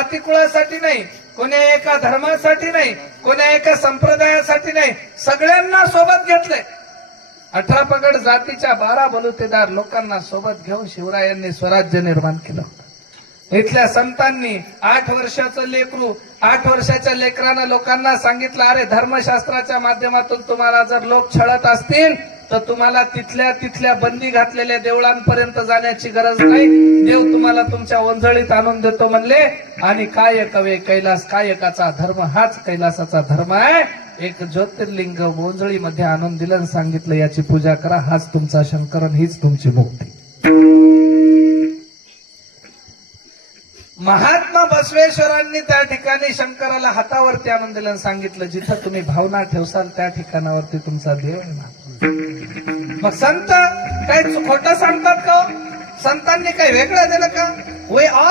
जातीकुळासाठी नाही कोण्या एका धर्मासाठी नाही कोण्या एका संप्रदायासाठी नाही सगळ्यांना सोबत घेतलंय. अठरा पगड जातीच्या बारा बलुतेदार लोकांना सोबत घेऊन शिवरायांनी स्वराज्य निर्माण केलं. इथल्या संतांनी आठ वर्षाचं लेकरू आठ वर्षाच्या लेकरानं लोकांना सांगितलं अरे धर्मशास्त्राच्या माध्यमातून तुम्हाला जर लोक छळत असतील तर तुम्हाला तिथल्या तिथल्या बंदी घातलेल्या देवळांपर्यंत जाण्याची गरज नाही. देव तुम्हाला तुमच्या ओंजळीत आणून देतो म्हणले. आणि काय कवे कैलास कायकाचा धर्म हाच कैलासाचा धर्म आहे. एक ज्योतिर्लिंग ओंजळीमध्ये आणून दिलं सांगितलं याची पूजा करा हाच तुमचा शंकरन हीच तुमची मुक्ती महात्मा बसवेश्वरांनी त्या ठिकाणी शंकराला हातावरती आणून दिलं सांगितलं जिथं तुम्ही भावना ठेवसाल त्या ठिकाणावरती तुमचा देव येणार. मग संत काही खोटं सांगतात का? संतांनी काही वेगळं दिलं का? वे ऑल